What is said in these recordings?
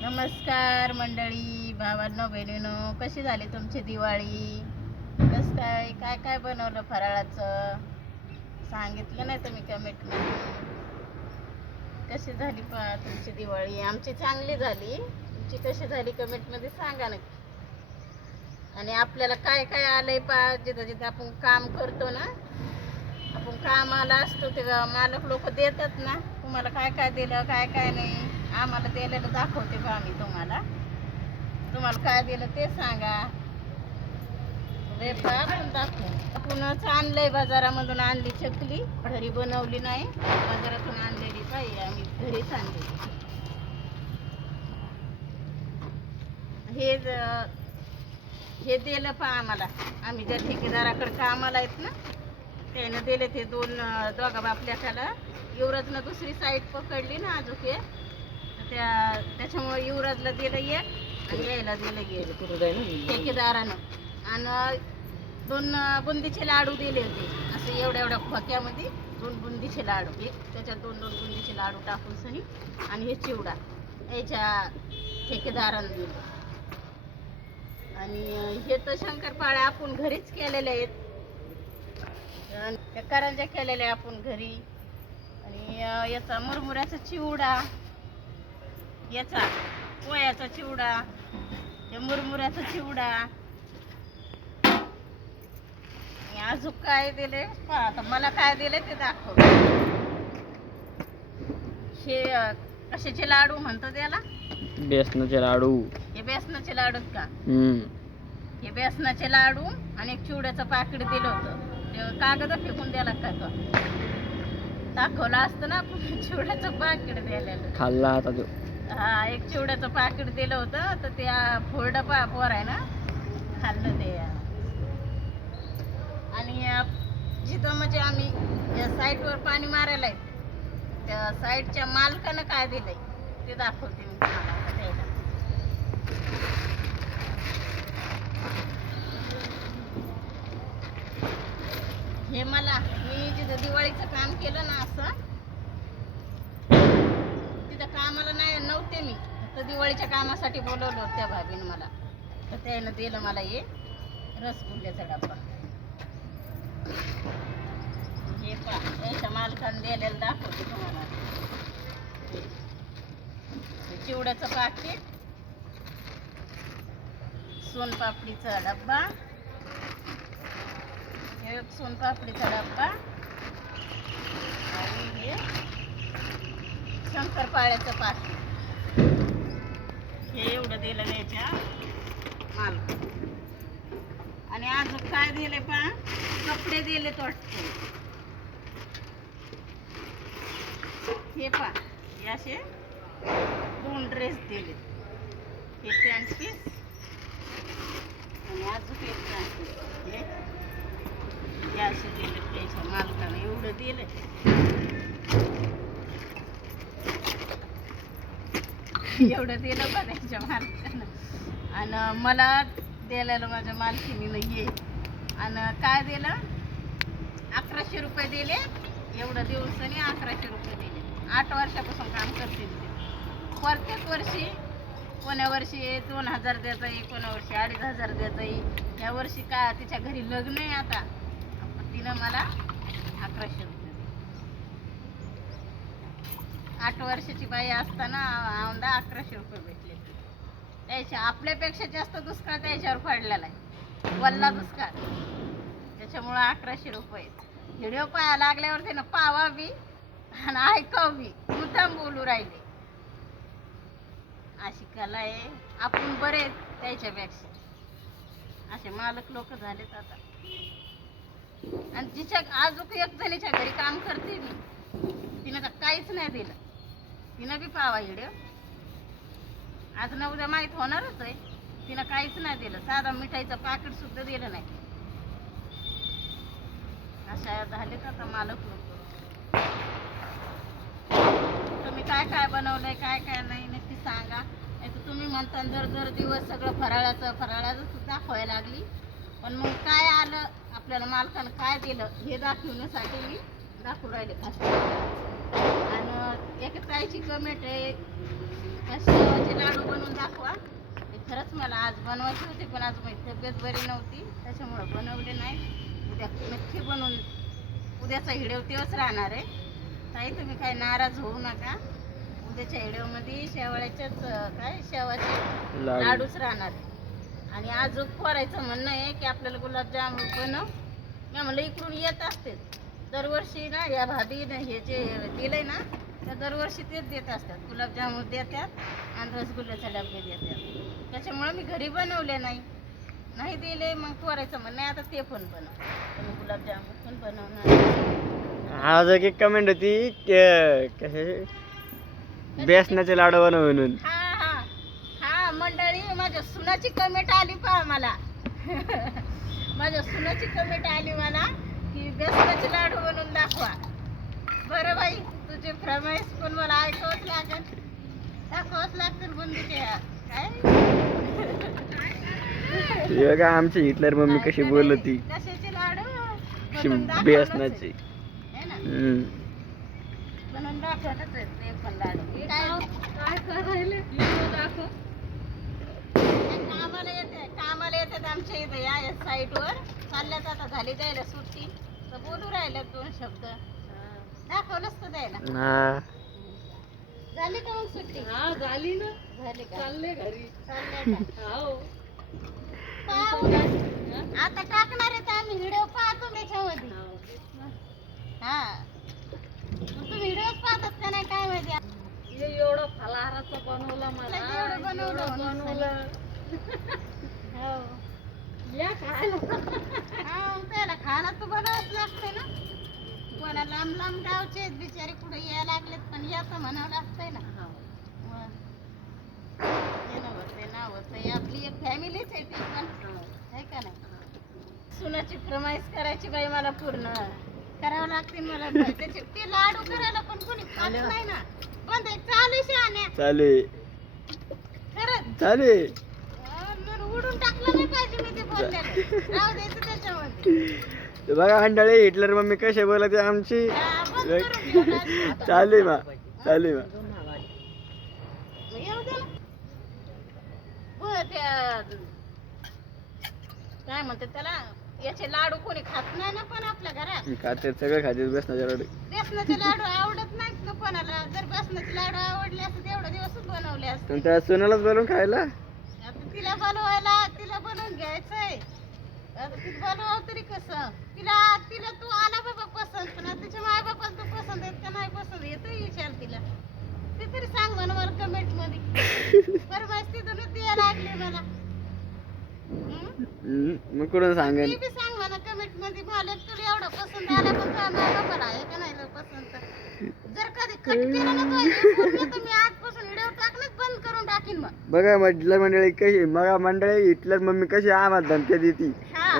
नमस्कार मंडळी भावांनो बहिणीनो कशी झाली तुमची दिवाळी? कस काय? काय काय बनवलं फराळाचं? सांगितलं नाही तुम्ही कमेंटमध्ये कशी झाली पा तुमची दिवाळी? आमची चांगली झाली. तुमची कशी झाली कमेंटमध्ये सांगा नक्की. आणि आपल्याला काय काय आलंय पा जिथं जिथं आपण काम करतो ना आपण कामाला असतो ते मालक लोक देतात ना. तुम्हाला काय काय दिलं काय काय नाही. आम्हाला दिलेलं दाखवते बा आम्ही तुम्हाला. तुम्हाला काय दिलं ते सांगा. रेपा आपण दाखवू. आपणच आणलंय बाजारामधून आणली चकली. घरी बनवली नाही. बाजारातून आणलेली पाहिजे आम्ही घरीच आणलेली. हे हे दिलं पहा आम्हाला. आम्ही ज्या ठेकेदाराकडे कामाला आहेत ना त्यानं दिले ते दोन अं, दोघा बापल्याकाला युवराजनं दुसरी साईड पकडली ना अजून एक त्या त्याच्यामुळे युवराजला दिलं ये आणि यायला दिलं गे ठेकेदारानं. आणि दोन बुंदीचे लाडू दिले होते. असं एवढ्या एवढ्या खोक्यामध्ये दोन बुंदीचे लाडू. एक त्याच्यात दोन दोन बुंदीचे लाडू टाकून सनी आणि हे चिवडा. याच्या ठेकेदारानं दिलं. आणि हे तर शंकरपाळ्या आपण घरीच केलेले आहेत. करंजा त्या करंज्या केलेल्या आपण घरी. आणि याचा मुरमुऱ्याचा चिवडा. याचा पोह्याचा चिवडा या मुरमुऱ्याचा चिवडा. अजून काय दिले? पहा आता मला काय दिले ते दाखव. हे कशाचे लाडू म्हणतो त्याला बेसनाचे लाडू. हे बेसनाचे लाडूच का? हम्म. हे बेसनाचे लाडू आणि एक चिवड्याचं पाकिट दिलं होतं. कागद फेकून द्यायला का तो दाखवलं असतं ना चिवड्याचं पाकिट दिलेलं खाल्ला आता तो. हा एक चिवड्याचं पाकिट दिलं होतं तर त्या फोरडं पा पोर आहे ना खाल्लं ते. आणि जिथं म्हणजे आम्ही या साईटवर पाणी मारायला आहे त्या साईटच्या मालकानं काय दिलंय ते दाखवते मी तुम्हाला द्यायला. हे मला मी जिथं दिवाळीचं काम केलं ना असं कामाला नाही नव्हते मी. तर दिवाळीच्या कामासाठी बोलवलं होतं त्या भाभीनं मला. तर त्यानं दिलं मला हे रसगुल्ल्याचा डब्बा. हे पा याच्या मालकानं दिलेलं दाखवते तुम्हाला. चिवड्याचं पाकिट सोनपापडीचा डब्बा हे एक सोनपापडीचा डब्बा आणि हे शंकरपाळ्याचं पाकिट हे एवढं दिलं याच्या मालक आणि अजून काय दिले पण? कपडे दिले वाटते. हे पा हे असे दोन ड्रेस दिले हे पॅन्ट पीस आणि अजून एक पॅन्ट पीस हे हे असे दिले त्याच्या मालकानं. एवढं दिलं एवढं दिलं पण त्यांच्या मालकानं. आणि मला दिलेलं माझ्या मालकीनीनं ये आणि काय दिलं? अकराशे रुपये दिले. एवढं दिवसाने अकराशे रुपये दिले. आठ वर्षापासून काम करते ते. प्रत्येक वर्षी कोण्या वर्षी दोन हजार देता येईल कोण्या वर्षी अडीच हजार देता येईल या वर्षी का तिच्या घरी लग्न आहे आता. तिनं मला अकराशे रुपये दिले. आठ वर्षाची बाई असताना औंदा अकराशे रुपये भेटले. त्याच्या आपल्यापेक्षा जास्त दुष्काळ त्याच्यावर पडलेला आहे. वल्ला दुष्काळ. त्याच्यामुळं अकराशे रुपये. व्हिडिओ पाया लागल्यावर त्यानं पावा बी आणि ऐकाव बी. मुद्दाम बोलू राहिले. अशी कला आहे. आपण बरे त्याच्यापेक्षा. असे मालक लोक झालेत आता. आणि जिच्या आजूक एक जणीच्या घरी काम करते मी तिनं तर काहीच नाही दिलं. तिनं बी पावा व्हिडिओ आज ना उद्या माहीत होणारच आहे. तिनं काहीच नाही दिलं. साधा मिठाईचं पाकिट सुद्धा दिलं नाही. अशा झालेत आता मालक लोक. तुम्ही काय काय बनवलंय काय काय नाही नक्की सांगा. नाही तर तुम्ही म्हणता जर दर दिवस सगळं फराळाचं फराळाचं दाखवायला लागली. पण मग काय आलं? आपल्याला मालकानं काय दिलं? हे दाखवण्यासाठी मी दाखवू राहिले. आणि ताईची कमेंट आहे. कशाचे लाडू बनवले मला आज बनवायची होती पण आज माझी तब्येत बरी नव्हती. त्याच्यामुळे बनवले नाही. उद्या नक्की बनवून उद्याचा व्हिडिओ तेव्हाच राहणार आहे. ताई तुम्ही काय नाराज होऊ नका. उद्याच्या व्हिडिओमध्ये शेवाळ्याच्याच काय? शेवाचे लाडू. लाडूच राहणार आहे. आणि आज पोरायचं म्हणणं आहे की आपल्याला गुलाबजाम बनव. मी म्हणलं इकडून येत असते दरवर्षी ना या भाभीनं हे जे दिलंय ना त्या दरवर्षी तेच देत असतात. गुलाबजामुन देतात आणि रसगुल्ल्याचा डबे देतात. त्याच्यामुळे मी घरी बनवले नाही. नाही दिले मग पोरायचं म्हणणं आहे आता ते पण बनव. गुलाबजामुन पण बनवणार आज एक कमेंट होती क- कशाची? बेसनाचे लाडू बनव म्हणून. हा हा. हा मंडळी माझ्या सुनाची कमेंट आली पहा मला. माझ्या सुनाची कमेंट आली मला की बेसनाचे लाडू बनवून दाखवा. बरं बाई. फरमाईश पण मला ऐकावंच लागेल. दाखवावंच लागतील बंधूचे काय? हे बघा आमची हिटलर मम्मी कशी बोलती कशाचे लाडू? कशी बनवून दाखवणंच बेसनाची आहे. है ना? हम्म. बनवून दाखवतच आहे ते पण लाडू. काय? काय करायले? दाखव. कामाला येते कामाला येतात आमच्या इथं या या साईटवर चालल्यात आता झाली द्यायला सुट्टी. तर बोलू राहिल्यात दोन शब्द. दाखवलंच तर द्यायला. हा. झाली का मग सुट्टी? हा झाली ना. झाली का? चालले घरी. चाललंय का? हो. पाहू. आता टाकणार आहे तर आम्ही व्हिडिओ पाहतो त्याच्यामध्ये. हा मग तुम्ही व्हिडिओ पाहतात का नाही काय माहिती? हे एवढं फलाहाराचं बनवलं मला लगे एवढं बनवलं एवढं बनवलं. हो. या खायला. हा, मग त्याला खायला तर बनावंच लागतंय ना. कोणा लांब लांब गावचे आहेत बिचारे कुठे यायला लागलेत पण याचं म्हणावं लागतंय ना. मग. ते नव्हतं, ते नावं आपली एक फॅमिलीच आहे ती पण. आहे का नाही? सुनाची फरमाईश करायची बाई मला पूर्ण. करावं लागते मला. त्याचे ते लाडू करायला पण कोणी खात नाही ना. पण ते चालू शहाण्या चालू आहे. खरंच. चालू आहे. अं, मग उडून टाकलं नाही पाहिजे मी ते बोललेलं. राहू द्यायचं त्याच्यामध्ये. हे बघा अंडाळे हिटलर मम्मी कशी बोलते आमची. चालू मा चालू मा काय म्हणतात त्याला? याचे लाडू कोणी खात नाही ना पण आपल्या घरात. खाते सगळं खाते बेसनाचे लाडू. बेसनाचे लाडू आवडत नाहीत ना कोणाला? जर बेसनाचे लाडू आवडले असते तेवढे दिवसच बनवले असते. त्या सोनालाच बोलून खायला? आता तिला बनवायला तिला बनवून घ्यायचंय. तिला बनवावं तरी कसं? तिला तिला तू आला बाबा पसंत पण तिच्या माय बापाला तू पसंत येत का नाही पसंत? येत विचार तिला. ते तरी सांग म्हणा मला कमेंटमध्ये. फरमाईश तिथूनच द्यायला लागले मला. मग कुठून सांगेन? ती सांग म्हणा कमेंटमध्ये. मला तुला एवढं पसंत आला पण तुझ्या माय बापाला आहे का नाही पसंत? जर कधी खट केलं ना तर मी आजपासून व्हिडिओ टाकणंच बंद करून टाकीन मग. बघा म्हटलं मंडळी कशी बघा मंडळी हिटलर मम्मी कशी आम्हाला धमक्या देती.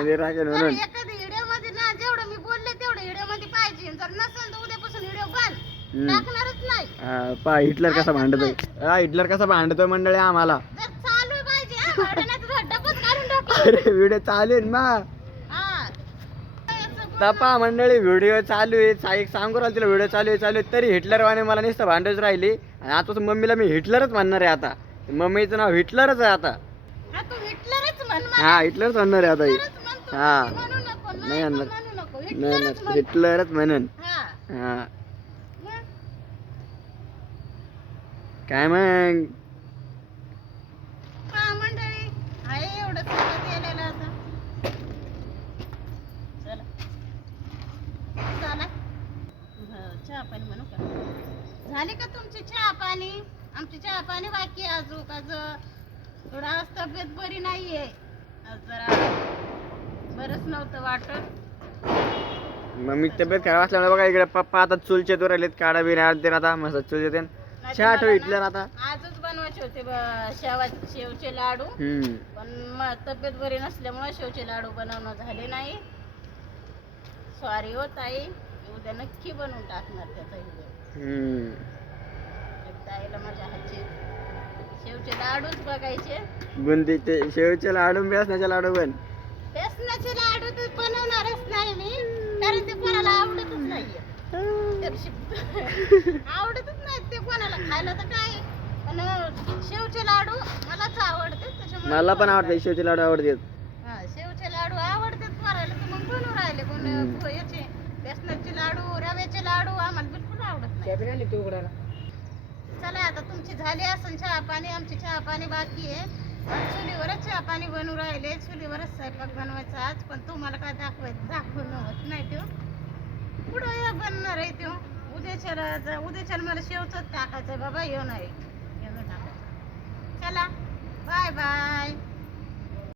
म्हणजे म्हणून एखादी व्हिडिओमध्ये ना जेवढं मी बोलले तेवढं व्हिडिओमध्ये पाहिजे जर नसेल तर उद्यापासून व्हिडिओ बंद. हम्म. टाकणारच नाही. हा, पहा हिटलर कसा भांडतोय. हा हिटलर कसा भांडतोय मंडळी आम्हाला. जर चालू पाहिजे हा, भांडणाचं तर डबच काढून टाकू. अरे व्हिडिओ चालू आहे ना हा. बोल- तपा मंडळी व्हिडिओ चालू आहे. सांगू राहिलो तिला व्हिडिओ चालू आहे चालू आहे. तरी हिटलरवाने मला नुसतं भांडच राहिली. आणि आता मम्मीला मी हिटलरच म्हणणार आहे आता. मम्मीचं नाव हिटलरच आहे आता. हा तू हिटलरच म्हण मला. हा हिटलरच म्हणणार आहे आता. ही. हिटलरच. हा. नाही नाही म्हणणार. नाही हिटलरच म्हण. हिटलरच हा काय मग मंडळी केलेलं चला. चहा पाणी म्हणू का? झाली का तुमची चहा पाणी? आमची चहा पाणी बाकी अजून. आज थोडा आज तब्येत बरी नाहीये. आज जरा बरंच नव्हतं वाटत. मम्मी तब्येत खराब असल्यामुळे बघा इकडे पप्पा आता चुलचे तो राहिलेत काढा बिना आणते आता मस्त चुलचे नाही चहा ठेव ना आता. आजच बनवायचे होते शेवा शेवचे लाडू. पण म- तब्येत बरी नसल्यामुळे शेवचे लाडू बनवणं झाले नाही. सॉरी हो ताई उद्या नक्की बनवून टाकणार त्याचा व्हिडिओ आईला माझ्या हातचे शेवचे लाडूच बघायचे. बुंदीचे शेवचे लाडू बेसनाचे लाडू पण बेसनाचे लाडू तर बनवणारच नाही मी. कारण ते कोणाला आवडतच नाहीये. आवडतच नाहीत ते कोणाला. खायला तर काय? पण शेवचे लाडू मलाच आवडते. त्याच्यामुळे मला पण आवडतं शेवचे लाडू आवडतात. हा, शेवचे लाडू आवडतात पोरायला तर मग बनवून राहिले कोण. याचे. बेसनाचे लाडू रव्याचे लाडू आम्हाला बिलकुल आवडत नाही. चला आता तुमची झाली असेल चहा पाणी. आमची चहा पाणी बाकी आहे. चुलीवरच चहा पाणी बनवून राहिले. चुलीवरच स्वयंपाक बनवायचा आज पण तुम्हाला काय दाखवायचं दाखवणं होत नाही तो पुढं या बनणार आहे तो उद्याच्याला उद्याच्याला मला शेवचंच टाकायचं बाबा येऊन आहे येऊन टाकायचं. चला बाय बाय.